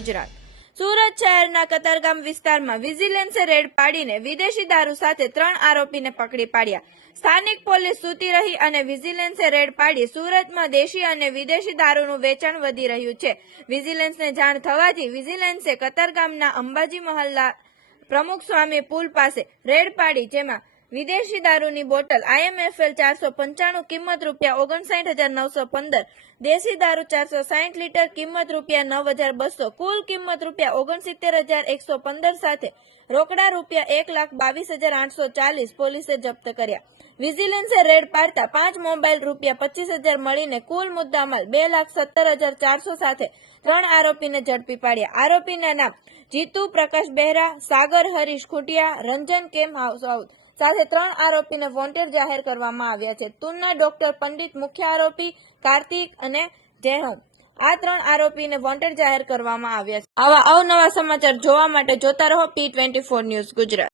ગુજરાત। સુરત શહેરના કતારગામ વિસ્તારમાં વિજિલન્સે રેડ પાડીને વિદેશી દારૂ સાથે 3 આરોપીને પકડી પાડ્યા। સ્થાનિક પોલીસ સૂતી રહી અને વિજિલન્સે રેડ પાડી સુરતમાં દેશી અને વિદેશી દારૂનું વેચાણ વધી રહ્યું છે। વિજિલન્સને જાણ થવાથી વિજિલન્સે કતારગામના અંબાજી મહલ્લા પ્રમુખ સ્વામી પુલ પાસે રેડ પાડી, જેમાં વિદેશી દારૂની બોટલ IMFL 495 કિંમત ₹59,915, દેશી દારૂ 460 લીટર કિંમત ₹9,200, કુલ કિંમત ₹69,115 સાથે રોકડા ₹1,22,840 પોલીસે જપ્ત કર્યા। વિજિલન્સે રેડ પાડતા 5 મોબાઈલ ₹25,000 મળીને કુલ મુદ્દામાલ 2,17,400 સાથે 3 આરોપીને ઝડપી પાડ્યા। આરોપીના નામ જીતુ પ્રકાશ બેહરા, સાગર હરીશ ખુટિયા, રંજન કેમ હાઉસ સાથે 3 આરોપીને વોન્ટેડ જાહેર કરવામાં આવ્યા છે। તુના ડોક્ટર પંડિત મુખ્ય આરોપી, કાર્તિક અને જેહમ આ 3 આરોપીને વોન્ટેડ જાહેર કરવામાં આવ્યા છે। આવા અવનવા સમાચાર જોવા માટે જોતા રહો P24 ન્યૂઝ ગુજરાત।